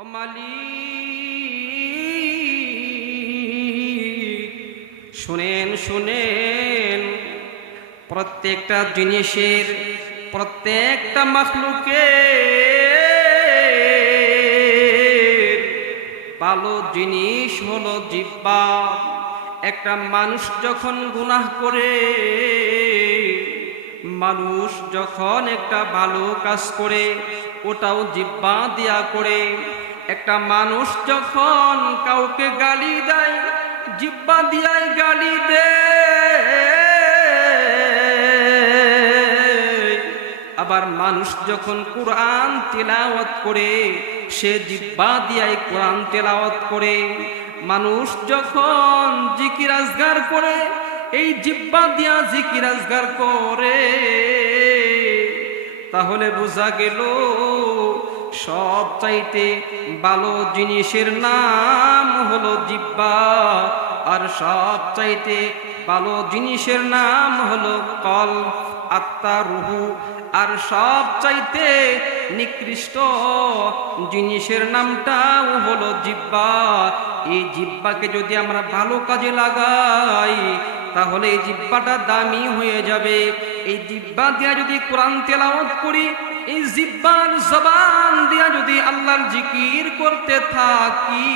ও মালিক, শুনেন শুনেন, প্রত্যেকটা জিনিসের, প্রত্যেকটা মাখলুকের ভালো জিনিস হলো জিহ্বা। একটা মানুষ যখন গুনাহ করে, মানুষ যখন একটা ভালো কাজ করে, ওটাও জিহ্বা দিয়া করে। একটা মানুষ যখন কাউকে গালি দেয়, জিহ্বা দিয়াই গালি দেয়। আবার মানুষ যখন কুরআন তিলাওয়াত করে, সে জিহ্বা দিয়াই কুরআন তিলাওয়াত করে। মানুষ যখন জিকির আজগার করে, এই জিহ্বা দিয়া জিকির আজগার করে। তাহলে বোঝা গেল সব চাইতে ভালো জিনিসের নাম হলো জিহ্বা, আর সব চাইতে ভালো জিনিসের নাম হলো কলব, আত্মা, রুহু। আর সব চাইতে নিকৃষ্ট জিনিসের নামটাও হলো জিহ্বা। এই জিহ্বাকে যদি আমরা ভালো কাজে লাগাই, তাহলে এই জিহ্বাটা দামি হয়ে যাবে। এই জিহ্বা দিয়া যদি কোরআন তেলাওয়াত করি, এই জিহ্বার জবান দিয়া যদি আল্লাহর জিকির করতে থাকি,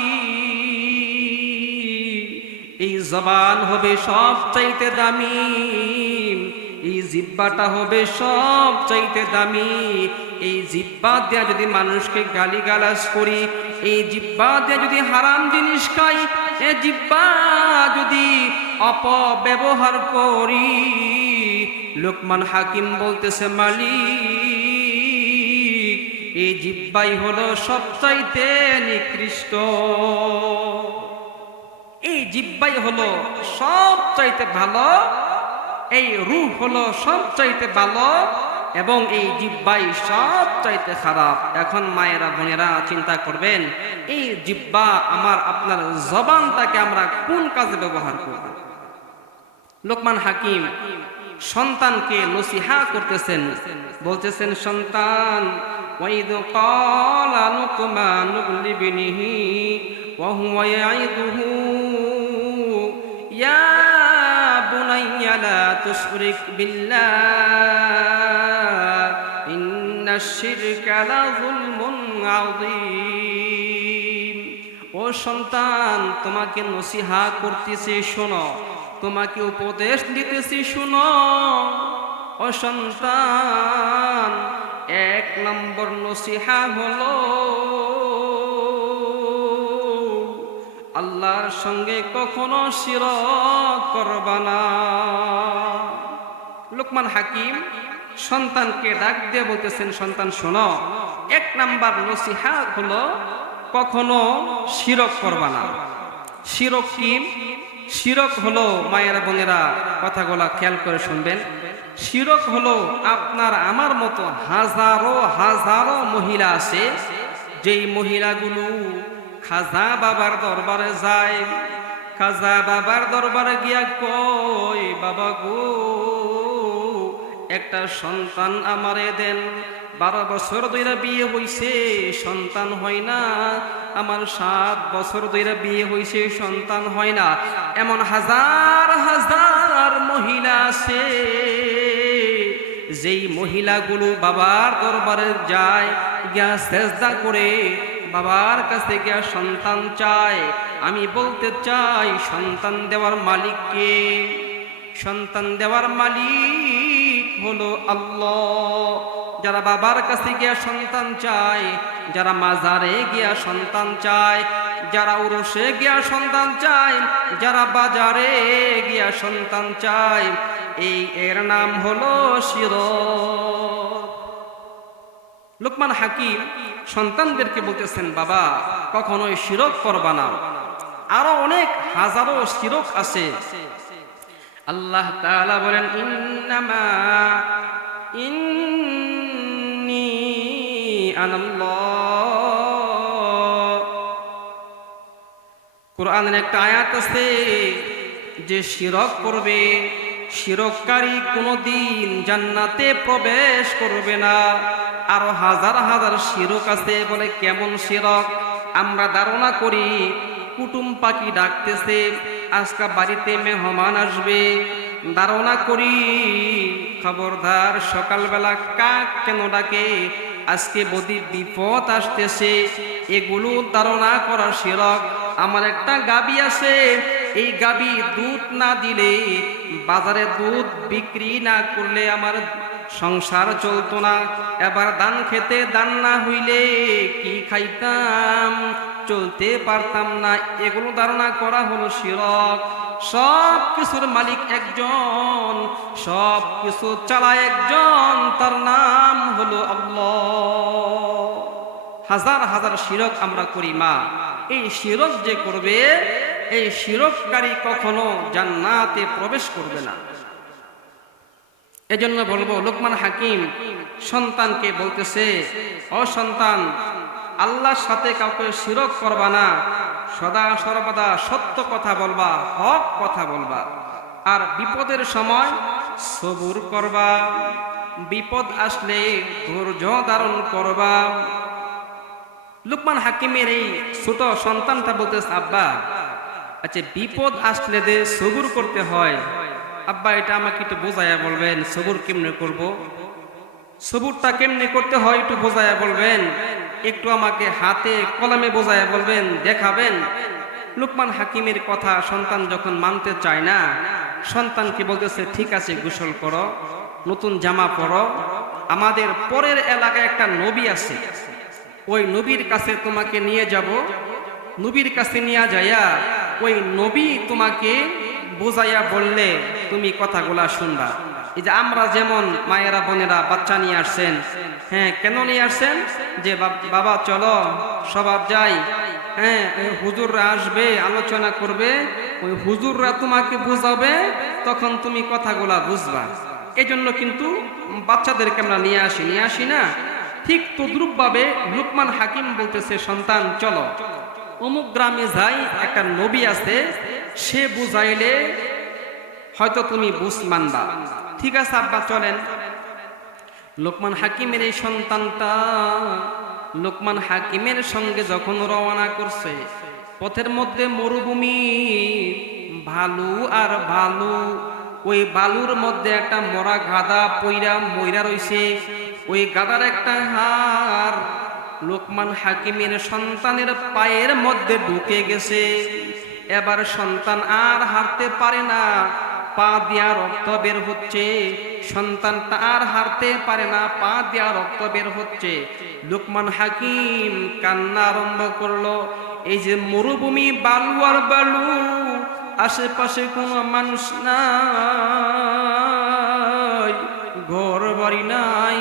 এই জবান হবে সব চাইতে দামি, এই জিহ্বাটা হবে সব চাইতে দামি। এই জিহ্বা দিয়া যদি মানুষকে গালিগালাজ করি, এই জিহ্বা দিয়া যদি হারাম জিনিস খাই, এই জিহ্বা যদি অপব্যবহার করি, লোকমান হাকিম বলতেছে, মালিক, এই জিহ্বাই হলো সবচাইতে নিকৃষ্ট। এই জিহ্বাই হলো সবচাইতে ভালো, এই রূহ হলো সবচাইতে ভালো, এবং এই জিহ্বাই সবচাইতে খারাপ। এখন মায়েরা, বোনেরা চিন্তা করবেন, এই জিহ্বা আমার আপনার জবানটাকে আমরা কোন কাজে ব্যবহার করব? লোকমান হাকিম সন্তানকে নসিহা করতেছেন, বলতেছেন, সন্তান, ওয়াইদ ক্বালা লুকমানু লিবনিহি ওয়া হুয়া ইয়াইদুহু ইয়া বুনাইয়া লা তুশরিক বিল্লাহ ইন্নাশ শিরকা লাযুলমুন আযীম। ও সন্তান, তোমাকে নসিহা করতেছি, শোনো, তোমাকে উপদেশ দিতেছি, শুনো। ও সন্তান, এক নম্বর নসিহা হলো আল্লাহর সঙ্গে কখনো শিরক করবা না। লোকমান হাকিম সন্তানকে ডাক দিয়ে বলতেছেন, সন্তান শোনো, এক নাম্বার নসিহা হলো কখনো শিরক করবা না। শিরক কি? শিরক হলো, মায়েরা বোনেরা কথাগুলা খেয়াল করে শুনবেন, শিরক হলো আপনার আমার মতো হাজারো হাজারো মহিলা আছে, যেই মহিলাগুলো খাজা বাবার দরবারে যায়। খাজা বাবার দরবারে গিয়া কই, বাবা গো, একটা সন্তান আমারে দেন। 12 বছর ধরে বিয়ে হইছে, সন্তান হয় না। আমার 7 বছর ধরে বিয়ে হইছে, সন্তান হয় না। এমন হাজার হাজার মহিলা আছে, যেই মহিলাগুলো বাবার দরবারে যায়, গিয়া সেজদা করে বাবার কাছে গিয়া সন্তান চায়। আমি বলতে চাই, সন্তান দেওয়ার মালিক কে? সন্তান দেওয়ার মালিক হলো আল্লাহ। যারা বাবার কাছে গিয়া সন্তান চায়, যারা মাজারে গিয়া সন্তান চায়, যারা উরুসে গিয়া সন্তান চায়, যারা বাজারে গিয়া সন্তান চায়, এর নাম হলো শিরক। লোকমান হাকিম সন্তানদেরকে বলতেছেন, বাবা, কখনোই শিরক করবা না। আরো অনেক হাজারো শিরক আছে। আল্লাহ তাআলা বলেন, ইন্নী আনাল্লাহ। কোরআনের একটা আয়াত আছে যে শিরক করবে, শিরককারী কোনদিন জান্নাতে প্রবেশ করবে না। আরো হাজার হাজার শিরক আছে। বলে কেমন শিরক? আমরা ধারণা করি কুটুম পাখি ডাকতেছে, আজকে বাড়িতে মেহমান আসবে। ধারণা করি খবরদার সকালবেলা কাক কেন ডাকে, আজকে বদি বিপদ আসতেছে। এগুলো ধারণা করা শিরক। আমার একটা গাবি আছে, এই গাবি দুধ না দিলে, বাজারে দুধ বিক্রি না করলে আমার সংসার চলতো না। এবার ধান খেতে দান না হইলে কি খাইতাম, চলতে পারতাম না। এগুলো ধারণা করা হলো শিরক। সব কিছুর মালিক একজন, সব কিছু চালায় একজন, তার নাম হলো আল্লাহ। হাজার হাজার শিরক আমরা করি মা। এই শিরক যে করবে, এই শিরককারী কখনো জান্নাতে প্রবেশ করবে না। এজন্য বলবো, লোকমান হাকিম সন্তানকে বলতেছে, ও সন্তান, আল্লাহর সাথে কাউকে শিরক করবা না, সদা সর্বদা সত্য কথা বলবা, হক কথা বলবা, আর বিপদের সময় সবুর করবা, বিপদ আসলে ধৈর্য ধারণ করবা। লোকমান হাকিমের এই ছোট সন্তানটা বলতেছে, আব্বা আচ্ছা বিপদ আসলে যে সবুর করতে হয়, আব্বা এটা আমাকে একটু বোঝায়া বলবেন, সবুর কেমনে করব, সবুরটা কেমনে করতে হয় একটু বোঝায়া বলবেন, একটু আমাকে হাতে কলমে বোঝায়া বলবেন, দেখাবেন। লোকমান হাকিমের কথা সন্তান যখন মানতে চায় না, সন্তানকে বলতেছে, ঠিক আছে গোসল করো, নতুন জামা পরো, আমাদের পরের এলাকায় একটা নবী আছে, ওই নবীর কাছে তোমাকে নিয়ে যাব। নবীর কাছে নিয়ে যাইয়া ওই নবী তোমাকে বোঝাইয়া বললে তুমি কথাগুলা শুনবা। এই যে আমরা যেমন মায়েরা বোনেরা বাচ্চা নিয়ে আসছেন, হ্যাঁ কেন নিয়ে আসছেন, যে বাবা চলো সবাব যাই, হ্যাঁ হুজুররা আসবে আলোচনা করবে, ওই হুজুররা তোমাকে বুঝাবে, তখন তুমি কথাগুলা বুঝবা। এই জন্য কিন্তু বাচ্চাদেরকে আমরা নিয়ে আসি না। ঠিক তদ্রুপ ভাবে লোকমান হাকিম বলতেছে, সন্তান চলো অমুক গ্রামে যাই, একটা নবী আছে, সে বুঝাইলে হয়তো তুমি বুঝ মানবা। ঠিক আছে আব্বা চলেন। লোকমান হাকিমের এই সন্তানটা লোকমান হাকিমের সঙ্গে যখন রওনা করছে, পথের মধ্যে মরুভূমি, ভালু আর ভালু, ওই বালুর মধ্যে একটা মরা গাদা মইরা রইছে, ওই গাদার একটা হাড় লোকমান হাকিমের সন্তানের পায়ের মধ্যে ঢুকে গেছে। এবার সন্তান আর হাঁটতে পারে না, পা দিয়া রক্ত বের হচ্ছে, সন্তানটা আর হাঁটতে পারে না, পা দিয়া রক্ত বের হচ্ছে। লোকমান হাকিম কান্না আরম্ভ করলো। এই যে মরুভূমি, বালু আর বালু, আশেপাশে কোনো মানুষ নাই, ঘর বাড়ি নাই,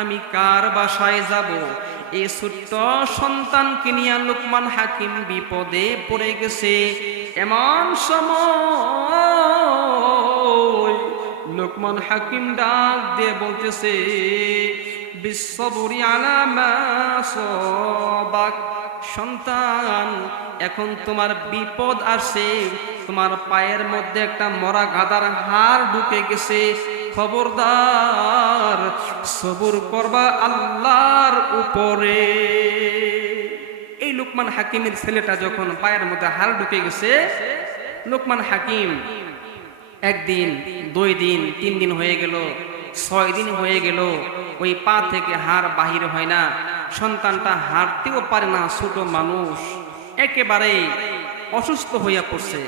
আমি কার বাসায় যাব? এই ছোট্ট সন্তানকে নিয়ে লোকমান হাকিম বিপদে পড়ে গেছে। এমন সময় লোকমান হাকিম ডাক দিয়ে বলতেছে, বিশ্ববরি আলা মা সাবাক, সন্তান এখন তোমার বিপদ আসে, তোমার পায়ের মধ্যে একটা মরা গাদার হাড় ঢুকে গেছে, খবরদার সবুর করবা আল্লাহর উপরে। এই লোকমান হাকিমের ছেলেটা যখন পায়ের মধ্যে হাড় ঢুকে গেছে, লোকমান হাকিম একদিন, 2 দিন, 3 দিন হয়ে গেল, 6 দিন হয়ে গেল, ওই পা থেকে হাড় বাহির হয় না। সন্তানটা হাঁটতেও পারে না, ছোট মানুষ, একেবারেই অসুস্থ হইয়া পড়ছে।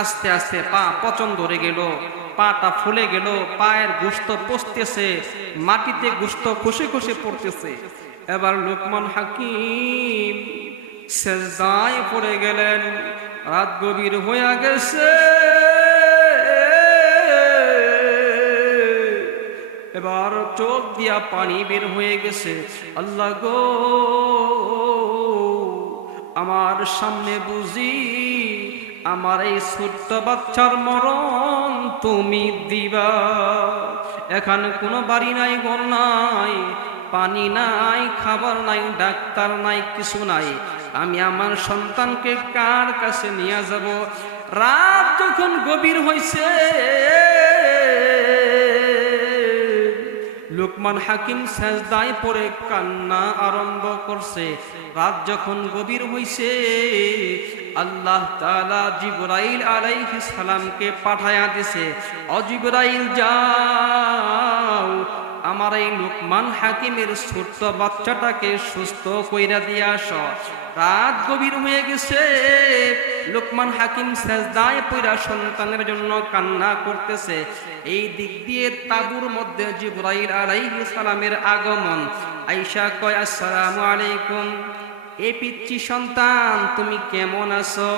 আস্তে আস্তে পা পচন ধরে গেল, পাটা ফুলে গেল, পায়ের গোশত পচতেছে, মাটিতে গোশত খসে খসে পড়তেছে। এবার লোকমান হাকিম সেজদায় পড়ে গেলেন। রাত গভীর হইয়া গেছে, এবার চোখ দিয়া পানি বের হয়ে গেছে। আল্লাহ গো, আমার সামনে বুঝি আমার এই ছোট্ট বাচ্চার মরণ তুমি দিবা। এখানে কোনো বাড়ি নাই, ঘর নাই, পানি নাই, খাবার নাই, ডাক্তার নাই, কিছু নাই, আমি আমার সন্তানকে কার কাছে নিয়ে যাব? রাত যখন গভীর হয়েছে, লোকমান হাকিম সেজদায় পড়ে কান্না আরম্ভ করছে। রাত যখন গভীর হইছে, আল্লাহ তাআলা জিবরাইল আলাইহিস সালামকে পাঠায়া দিছে, ও জিবরাইল যাও আমার এই লোকমান হাকিমের ছোট্ট বাচ্চাটাকে সুস্থ কইরা দিয়ে আসো। রাত গভীর হয়ে গেছে, লোকমান হাকিম সেজদায় পড়া সন্তানের জন্য কান্না করতেছে। এই দিক দিয়ে তাবুর মধ্যে জিবরাইল আলাইহিস সালামের আগমন। আয়েশা কয়, আসসালামু আলাইকুম, এ পিচ্চি সন্তান তুমি কেমন আছো?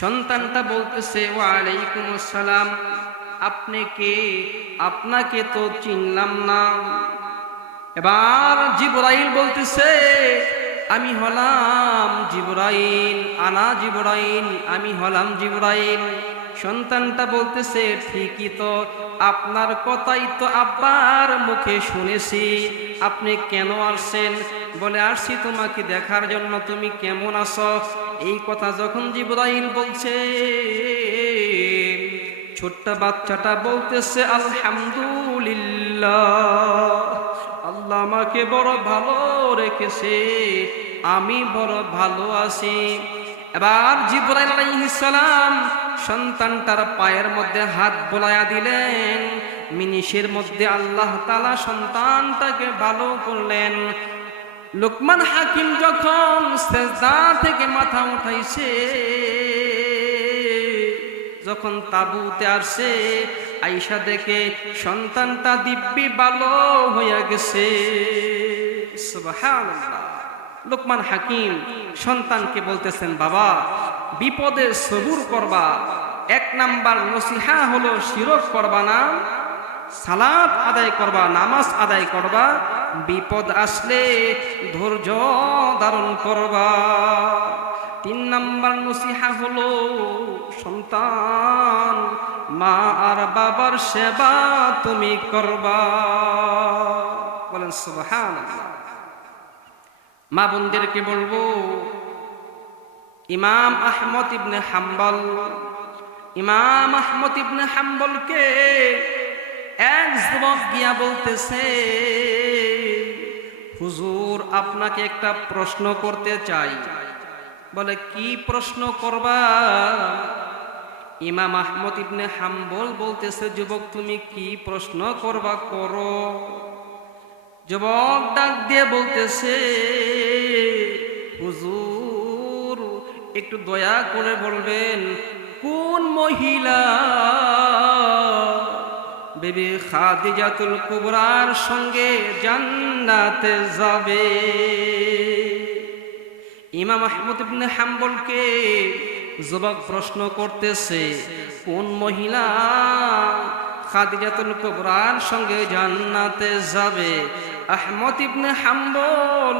সন্তানটা বলতেছে, ওয়া আলাইকুম আসসালাম, আপনি কে? আপনাকে তো চিনলাম না। এবার জিবরাইল বলতেছে, আমি হলাম জিবরাইল, আনা জিবরাইল, আমি হলাম জিবরাইল। সন্তানটা বলতেছে, ঠিকই তো, আপনার কথাই তো আব্বার মুখে শুনেছি। আপনি কেন আসছেন? বলে, আসছি তোমাকে দেখার জন্য, তুমি কেমন আছো। এই কথা যখন জিবরাইল বলছে, ছোট্ট বাচ্চাটা বলতেছে, আলহামদুলিল্লাহ, আল্লাহ আমাকে বড় ভালো রেখেছে, আমি বড় ভালো আছি। এবার জিবরাইল আলাইহিস সালাম সন্তানটার পায়ের মধ্যে হাত বোলায়া দিলেন। মিনিশের মধ্যে আল্লাহ তাআলা সন্তানটাকে ভালো করলেন। লোকমান হাকিম যখন সিজদা থেকে মাথা উঠাইছে, যখন তাবুতে আসছে, আয়েশা দেখে সন্তানটা দিব্যি ভালো হয়ে গেছে। সুবহানাল্লাহ। লোকমান হাকিম সন্তানকে বলতেছেন, বাবা বিপদে সবুর করবা। এক নাম্বার নসিহা হলো শিরক করবা না, সালাত আদায় করবা, নামাজ আদায় করবা, বিপদ আসলে ধৈর্য ধারণ করবা। 3 নাম্বার নসিহা হলো, সন্তান মা আর বাবার সেবা তুমি করবা। বলেন সুবহানাল্লাহ। মা বোনদেরকে বলবো, ইমাম আহমদ ইবনে হাম্বলকে এক যুবক গিয়া বলতেছে, হুজুর আপনাকে একটা প্রশ্ন করতে চাই। বলে, কি প্রশ্ন করবা? ইমাম আহমদ ইবনে হাম্বল বলতেছে, যুবক তুমি কি প্রশ্ন করবা করো। যুবক ডাক দিয়ে বলতেছে, হুজুর একটু দয়া করে বলবেন, কোন মহিলা বিবি খাদিজাতুল কুবরার সঙ্গে জান্নাতে যাবে? ইমাম আহমদ ইবনে হাম্বলকে যুবক প্রশ্ন করতেছে, কোন মহিলা খাদিজাতুল কুবরার সঙ্গে জান্নাতে যাবে? আহমদ ইবনে হাম্বল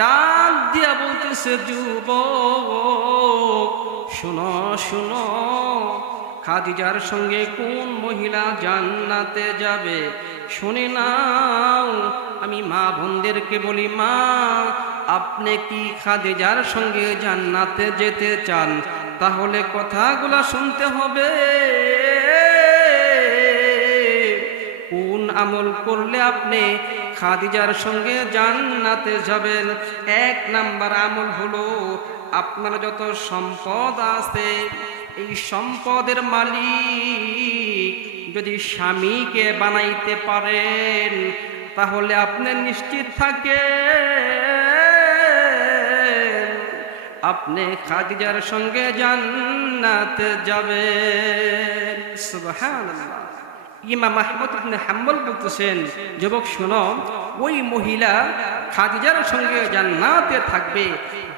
ডাক দিয়া বলতেছে, যুবক শুনো শুনো, খাদিজার সঙ্গে কোন মহিলা জান্নাতে যাবে শুনে নাও। আমি মা বোনদেরকে বলি, মা আপনি কি খাদিজার সঙ্গে জান্নাতে যেতে চান? তাহলে কথাগুলা শুনতে হবে। কোন আমল করলে আপনি খাদিজার সঙ্গে জান্নাতে যাবেন? 1 নাম্বার আমল হলো, আপনার যত সম্পদ আছে, এই সম্পদের মালিক যদি স্বামীকে বানাইতে পারেন, তাহলে আপনি নিশ্চিত থাকেন আপনি খাদিজার সঙ্গে জান্নাতে যাবেন। সুবহানাল্লাহ। ইমাম আহমদ ইবনে হাম্বল বলতেছেন, যুবক শোনো, ওই মহিলা খাদিজার সঙ্গে জান্নাতে থাকবে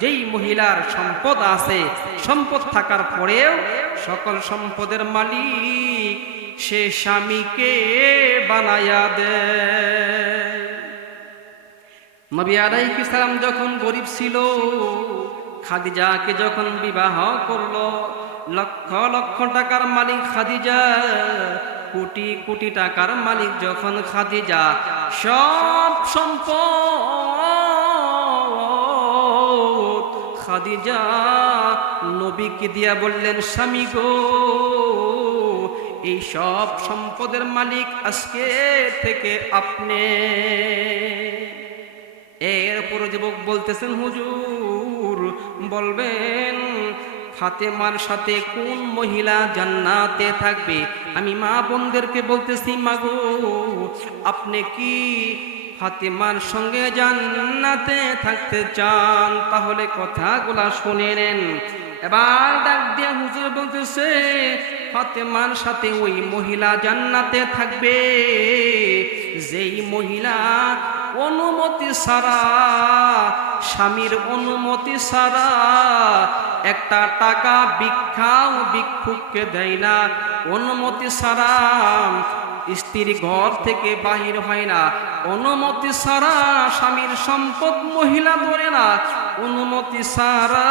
যেই মহিলার সম্পদ আছে, সম্পদ থাকার পরেও সকল সম্পদের মালিক সে স্বামীকে বানায়া দেয়। নবী আলাইহিস সালাম যখন গরিব ছিল, খাদিজাকে যখন বিবাহ করলো, লক্ষ লক্ষ টাকার মালিক খাদিজা, কোটি কোটি টাকার মালিক যখন খাদিজা, সব সম্পদ খাদিজা নবীকে দিয়া বললেন, স্বামী গো এই সব সম্পদের মালিক আজকে থেকে আপনি। এরপর যুবক বলতেছেন, হুজুর বলবেন ফাতেমার সাথে কোন মহিলা জান্নাতে থাকবে? আমি মা বোনদেরকে বলতেছি, মাগো আপনি কি ফাতেমার সঙ্গে জান্নাতে থাকতে চান? তাহলে কথাগুলা শুনে নেন। এবার ডাক দিয়ে হুজুর বলতেছে, ফাতেমার সাথে ওই মহিলা জান্নাতে থাকবে যেই মহিলা অনুমতি ছাড়া, স্বামীর অনুমতি ছাড়া একটা টাকা ভিক্ষাও ভিক্ষুককে দেয় না, অনুমতি ছাড়া স্ত্রীর ঘর থেকে বাহির হয় না, অনুমতি ছাড়া স্বামীর সম্পদ মহিলা ধরে না, অনুমতি ছাড়া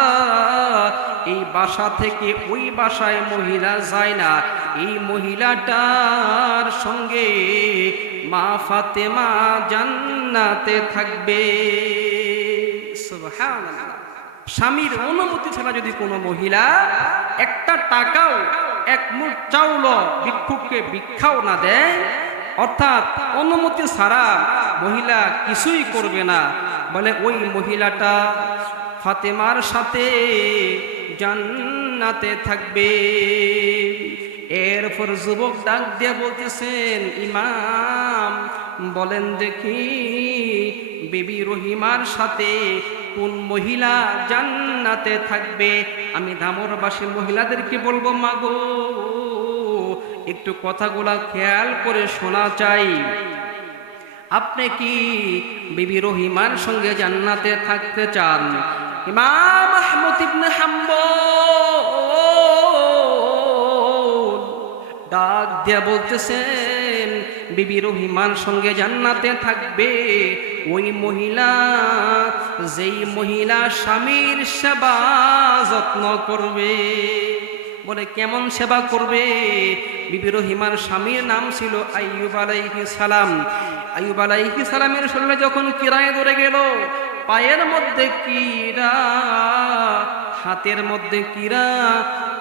এই বাসা থেকে ওই বাসায় মহিলা যায় না। এই মহিলাটার সঙ্গে মা ফাতেমা জান্নাতে থাকবে। সুবহানাল্লাহ। স্বামীর অনুমতি ছাড়া যদি কোনো মহিলা একটা টাকাও, এক মুঠ চাউল ভিক্ষুককে ভিক্ষাও না দেয়, অর্থাৎ অনুমতি ছাড়া মহিলা কিছুই করবে না, বলে ওই মহিলাটা ফাতেমার সাথে জান্নাতে থাকবে। এরপর যুবক ডাক দিয়ে বলতেছেন, ইমাম বলেন দেখি বিবি রহিমার সাথে কোন মহিলা জান্নাতে থাকবে? আমি ধামরবাসী মহিলাদেরকে বলবো, মাগো একটু কথাগুলা খেয়াল করে শোনা চাই। আপনি কি বিবি রহিমার সঙ্গে জান্নাতে থাকতে চান? ইমাম আহমদ ইবনে হাম্বল ডাক দিয়ে বলতেছেন, বিবি রহিমার সঙ্গে জান্নাতে থাকবে ওই মহিলা যেই মহিলা স্বামীর সেবা যত্ন করবে। বলে কেমন সেবা করবে? বিবি রহিমার স্বামীর নাম ছিল আইয়ুব আলাইহিস সালাম। আইয়ুব আলাইহিস সালামের শরীরে যখন কিরায় ধরে গেল, পায়ের মধ্যে কিরা, হাতের মধ্যে কিরা,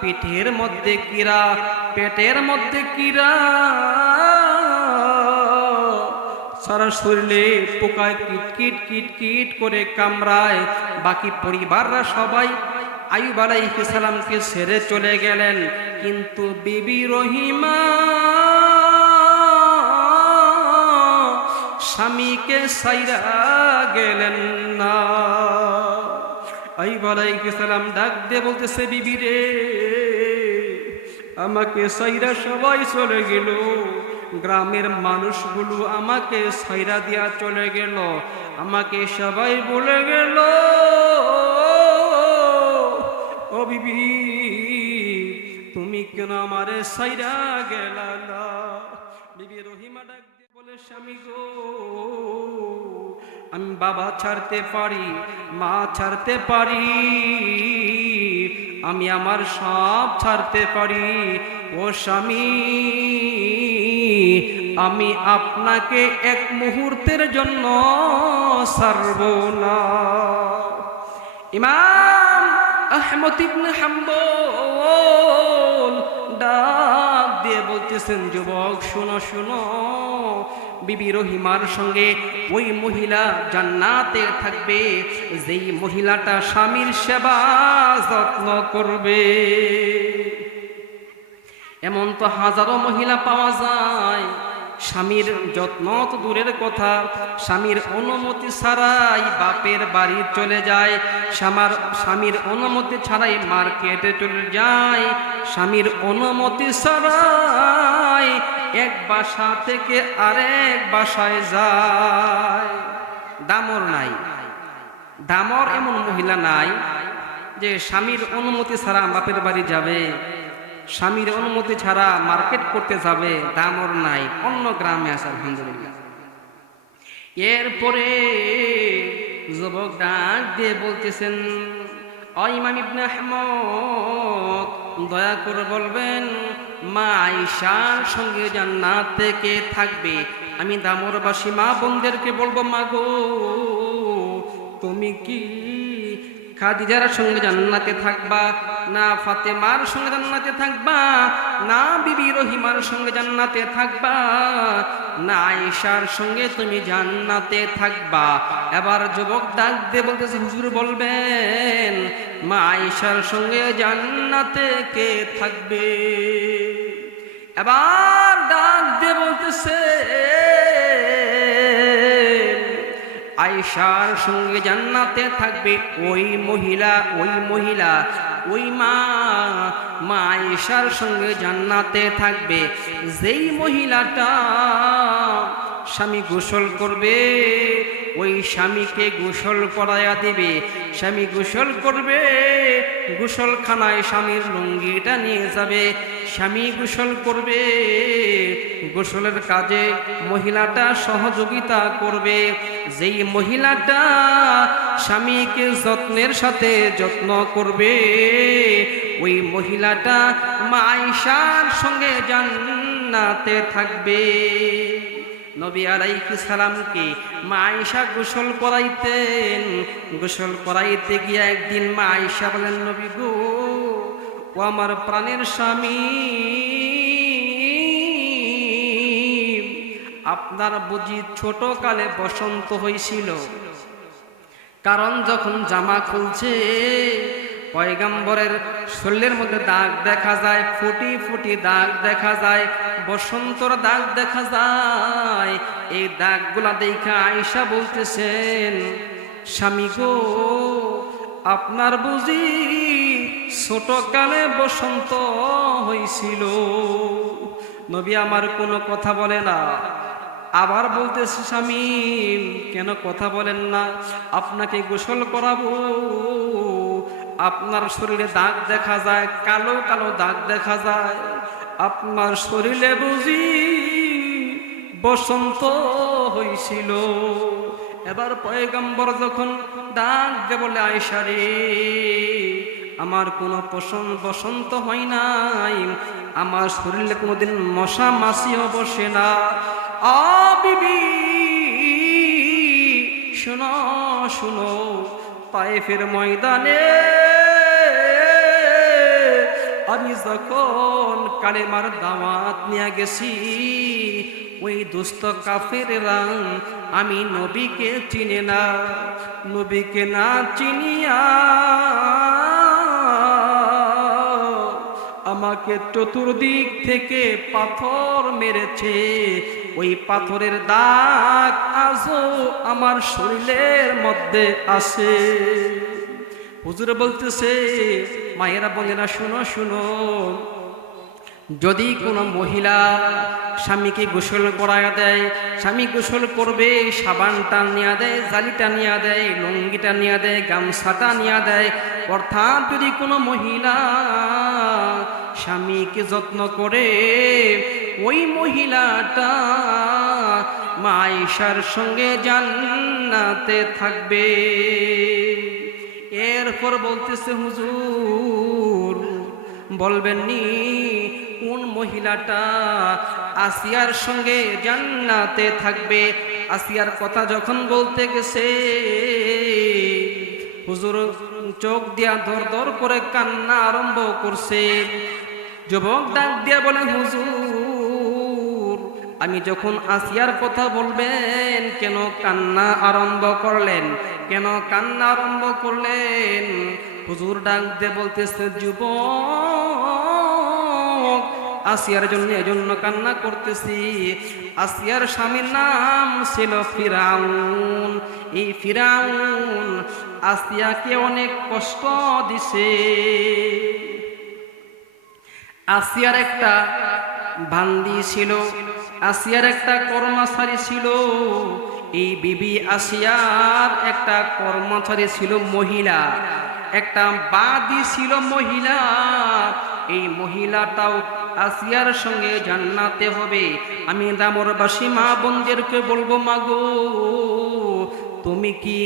পিঠের মধ্যে কিরা, পেটের মধ্যে কিরা, সারা শরীরে পোকায় কিটকিট কিটকিট করে কামড়ায়। বাকি পরিবাররা সবাই আইয়ুব আলাইহিস সালামকে ছেড়ে চলে গেলেন, কিন্তু বিবি রহিমা স্বামীকে ছাইরা গেলেন না। আইয়ুব আলাইহিস সালাম ডাক দিয়ে বলতেছে, বিবি রে, আমাকে ছাইরা সবাই চলে গেল, গ্রামের মানুষগুলো আমাকে ছাইরা দিয়া চলে গেল, আমাকে সবাই বলে গেল, ও বিবি তুমি কেন আমারে ছাইরা গেলা না? বিবি রহিমা ডাক দিয়ে বলে, স্বামী গো, আমি বাবা ছাড়তে পারি, মা ছাড়তে পারি, আমি আমার সব ছাড়তে পারি, ও স্বামী আমি আপনাকে এক মুহূর্তের জন্য ছাড়ব না। ইমাম আহমদ ইবনে হাম্বল ডাক দিয়ে বলতেছেন, যুবক শুনো শুনো, বিবি রহিমার সঙ্গে ওই মহিলা জান্নাতে থাকবে যেই মহিলাটা স্বামীর সেবা যত্ন করবে। এমন তো হাজারো মহিলা পাওয়া যায়, স্বামীর যত্ন তো দূরের কথা, স্বামীর অনুমতি ছাড়াই বাপের বাড়ি চলে যায়, স্বামীর অনুমতি ছাড়াই মার্কেটে চলে যায়, স্বামীর অনুমতি ছাড়াই এক বাসা থেকে আরেক বাসায় যায়। দামর নাই, দামর এমন মহিলা নাই যে স্বামীর অনুমতি ছাড়া বাপের বাড়ি যাবে, স্বামীর অনুমতি ছাড়া মার্কেট করতে যাবে, দামর নাই। অন্য গ্রামে আছে আলহামদুলিল্লাহ। এরপরে যুবক ডাক দিয়ে বলতেছেন, ও ইমাম ইবনে আহমদ দয়া করে বলবেন, মা আয়েশার সঙ্গে জান্নাত থেকে থাকবে? আমি দামরবাসী মা বোনদেরকে বলবো, মা গো তুমি কি খাদিজার সঙ্গে জান্নাতে থাকবা? না ফাতেমার সঙ্গে জান্নাতে থাকবা, না বিবি রহিমার সঙ্গে জান্নাতে থাকবা, না আয়েশার সঙ্গে তুমি জান্নাতে থাকবা। এবার যুবক ডাক দিয়ে বলতেছে, হুজুর বলবেন মা আয়েশার সঙ্গে জান্নাতে কে থাকবে? এবার ডাক দিয়ে বলতেছে, আয়েশার সঙ্গে জান্নাতে থাকবে ওই মহিলা, ওই মা আয়েশার সঙ্গে জান্নাতে থাকবে যেই মহিলাটা স্বামী গোসল করবে, ওই স্বামীকে গোসল করায়া দিবে। স্বামী গোসল করবে, গোসলখানায় স্বামীর লুঙ্গিটা নিয়ে যাবে। স্বামী গোসল করবে, গোসলের কাজে মহিলাটা সহযোগিতা করবে। যেই মহিলাটা স্বামীকে যত্নের সাথে যত্ন করবে, ওই মহিলাটা মা আয়েশার সঙ্গে জান্নাতে থাকবে। নবী আলাইহিস সালামকে মা আয়েশা গোসল করাইতেন। গোসল করাইতে গিয়ে একদিন মা আয়েশা বলেন, নবী গো, ও আমার প্রাণের স্বামী, আপনার বুঝি ছোট কালে বসন্ত হয়েছিল? কারণ যখন জামা খুলছে পয়গম্বরের শরীরের মধ্যে দাগ দেখা যায়, ফুটি ফুটি দাগ দেখা যায়, বসন্তর দাগ দেখা যায়। এই দাগগুলা দেখা আয়েশা বলতেছেন, স্বামী গো, আপনার বুঝি ছোটকালে বসন্ত হয়েছিল? নবী আমার কোনো কথা বলে না। আবার বলতেছে, স্বামী কেন কথা বলেন না? আপনাকে গোসল করাবো, আপনার শরীরে দাগ দেখা যায়, কালো কালো দাগ দেখা যায়, আপনার শরীরে বুঝি বসন্ত হয়েছিল? এবার পয়গম্বর যখন ডাক দিয়ে বলে, আয়েশা রে, আমার কোনো বসন্ত হয় নাই, আমার শরীরে কোনোদিন মশা মাছিও বসে না। বিবি শোনো শোনো, তায়েফের ময়দানে আমি যখন কালেমার দাওয়াত নিয়ে গেছি, ওই দুষ্ট কাফেররা আমি নবীকে চিনে না, নবীকে না চিনিয়া আমাকে চতুর্দিক থেকে পাথর মেরেছে। ওই পাথরের দাগ আজও আমার শরীরের মধ্যে আছে। হুজুর বলতেছে, মায়েরা বোনেরা শুনো শুনো, যদি কোনো মহিলা স্বামীকে গোসল করায়া দেয়, স্বামী গোসল করবে, সাবানটা নিয়ে দেয়, জালিটা নিয়ে দেয়, লুঙ্গিটা নিয়ে দেয়, গামছাটা নিয়ে দেয়, অর্থাৎ যদি কোনো মহিলা স্বামীকে যত্ন করে, ওই মহিলাটা মা আয়েশার সঙ্গে জান্নাতে থাকবে। এরপর বলতেছে, হুজুর বলবেননি কোন মহিলাটা আসিয়ার সঙ্গে জান্নাতে থাকবে? আসিয়ার কথা যখন বলতে গেছে, হুজুর চোখ দিয়া দর দর করে কান্না আরম্ভ করছে। যুবক ডাক দিয়া বলে, হুজুর আমি যখন আসিয়ার কথা বলবেন কেন কান্না আরম্ভ করলেন? কেন কান্না আরম্ভ করলেন? হুজুর ডাক দিয়ে বলতেছে, যুবক আসিয়ার জন্য এজন্য কান্না করতেছি, আসিয়ার স্বামীর নাম ছিল ফিরাউন। এই ফিরাউন আসিয়াকে অনেক কষ্ট দিছে। আসিয়ার একটা বান্দি ছিল, আসিয়ার একটা কর্মচারী ছিল। এই বিবি আসিয়ার একটা কর্মচারী ছিল মহিলা, একটা বাদী ছিল মহিলা। এই মহিলাটাও আসিয়ার সঙ্গে জান্নাতে হবে। আমি দামরবাসী মা বোনদেরকে বলবো, মাগো তুমি কি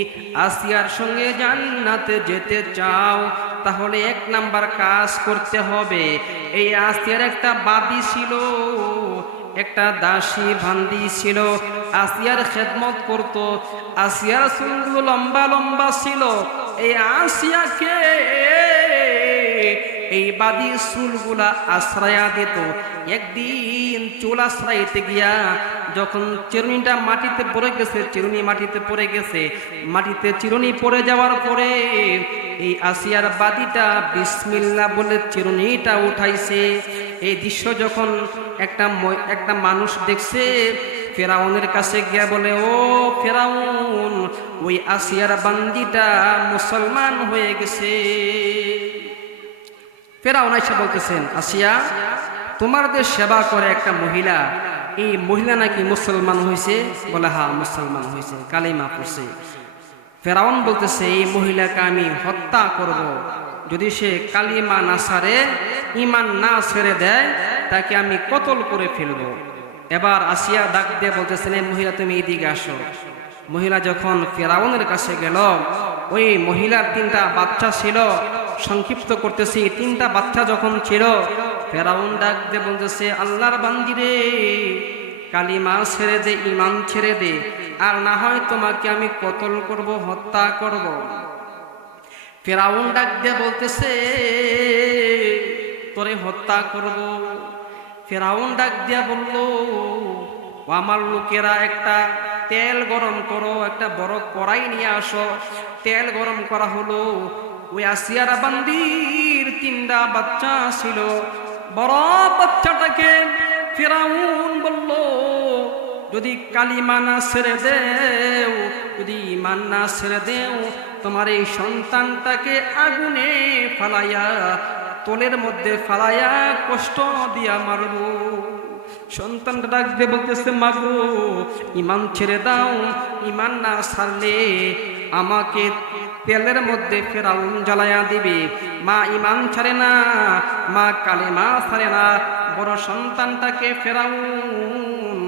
আসিয়ার সঙ্গে জান্নাতে যেতে চাও? তাহলে এক নাম্বার কাজ করতে হবে। এই আসিয়ার একটা বাদী ছিল, একটা দাসী বান্দি ছিল, আসিয়ার খেদমত করত। আসিয়ার চুলগুলো লম্বা লম্বা ছিল। এই আসিয়াকে এই বাদি চুলগুলা আশ্রয়া দিত। একদিন চুল আশ্রয়াইতে গিয়া যখন চিরুনিটা মাটিতে পড়ে গেছে, চিরুনি মাটিতে পড়ে গেছে, মাটিতে চিরুনি পড়ে যাওয়ার পরে এই আসিয়ার বাদিটা বিসমিল্লাহ বলে চিরুনিটা উঠাইছে। এই দৃশ্য যখন একটা মানুষ দেখছে, ফেরাউনের কাছে গিয়া বলে, ও ফেরাউন, ওই আসিয়ার বান্দিটা মুসলমান হয়ে গেছে। ফেরাউন এসে বলতেছেন, আসিয়া, তোমার যে সেবা করে একটা মহিলা, এই মহিলা নাকি মুসলমান হয়েছে? বলে, হ্যাঁ মুসলমান হয়েছে, কালিমা পড়ছে। ফেরাউন বলতেছে, এই মহিলাকে আমি হত্যা করব, যদি সে কালিমা না ছাড়ে, ঈমান না ছেড়ে দেয়, তাকে আমি কতল করে ফেলবো। এবার আসিয়া ডাক দিয়ে বলতেছেন, এই মহিলা তুমি এদিকে আসো। মহিলা যখন ফেরাউনের কাছে গেল, ওই মহিলার 3টা বাচ্চা ছিল। সংক্ষিপ্ত করতেছি, 3টা বাচ্চা যখন ছিল, ফেরাউন ডাক দিয়ে বলতেছে, আল্লাহর বান্দি রে, কালিমা ছেড়ে দে, ঈমান ছেড়ে দে, আর না হয় তোমাকে আমি কতল করব, হত্যা করব। ফেরাউন ডাক দিয়ে বলতেছে, তোরে হত্যা করব। ফেরাউন ডাক দিয়া বলল, ও আমার লোকেরা, একটা তেল গরম করো, একটা বড় কড়াই নিয়ে আসো। তেল গরম করা হলো। ওই আসিয়ার বান্দির 3টা বাচ্চা ছিল। বড় বাচ্চাটাকে ফেরাউন বলল, যদি কালিমা না ছেড়ে দেও, যদি ঈমান না ছেড়ে দেও, তোমার এই সন্তানটাকে আগুনে ফালাইয়া, তোলের মধ্যে ফালাইয়া কষ্ট দিয়া মারব। সন্তানটা ডাক দিয়ে বলতেছে, মাগো, ঈমান ছেড়ে দাও, ঈমান না ছাড়লে আমাকে তেলের মধ্যে ফেরাউন জ্বালায়া দিবে। মা ঈমান ছাড়ে না, মা কালিমা ছাড়ে না। বড় সন্তানটাকে ফেরাউন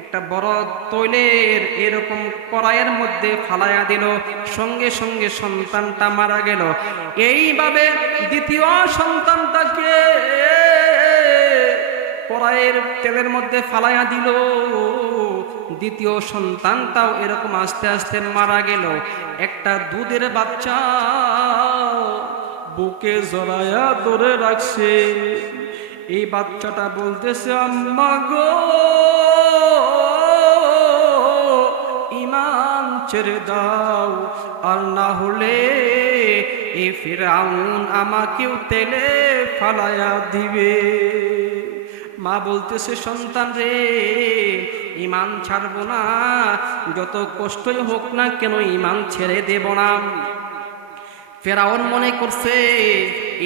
একটা বড় তৈলের এরকম কড়াইয়ের মধ্যে ফালাইয়া দিল। সঙ্গে সঙ্গে সন্তানটা মারা গেল। এইভাবে দ্বিতীয় সন্তানটাকে কড়াইয়ের তেলের মধ্যে ফালাইয়া দিল। দ্বিতীয় সন্তানটাও এরকম আস্তে আস্তে মারা গেল। একটা দুধের বাচ্চা বুকে জড়ায়া ধরে রাখছে। এই বাচ্চাটা বলতেছে, আম্মা গো, ঈমান ছেড়ে দাও, আর না হলে এই ফিরআউন আমাকেও তেলে ফালায়া দিবে। মা বলতেছে, সন্তান রে, ঈমান ছাড়বো না, যত কষ্টই হোক না কেন ঈমান ছেড়ে দেব না। ফেরাউন মনে করছে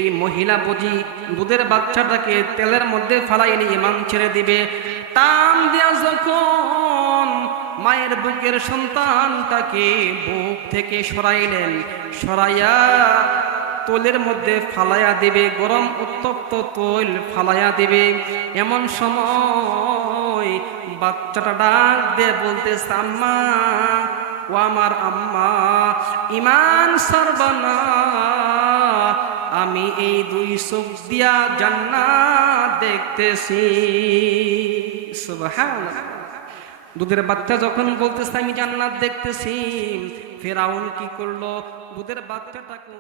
এই মহিলা বুঝি দুধের বাচ্চাটাকে তেলের মধ্যে ফালাইলে ঈমান ছেড়ে দিবে। টান দিয়া যখন মায়ের বুকের সন্তানটাকে বুক থেকে সরাইলেন, সরাইয়া তোলের মধ্যে ফালাইয়া দিবে, গরম উত্তপ্ত তোল ফালাইয়া দিবে। এমন সময় বাচ্চাটা ডাক দিয়ে বলতেছে, আম্মা, ও আমার আম্মা, ঈমান ছাড়বা না, আমি এই 2 চোখ দিয়া জান্নাত দেখতেছি। সুবহানাল্লাহ। দুধের বাচ্চা যখন বলতেছে আমি জান্নাত দেখতেছি, ফেরাউন কি করলো? দুধের বাচ্চাটাকে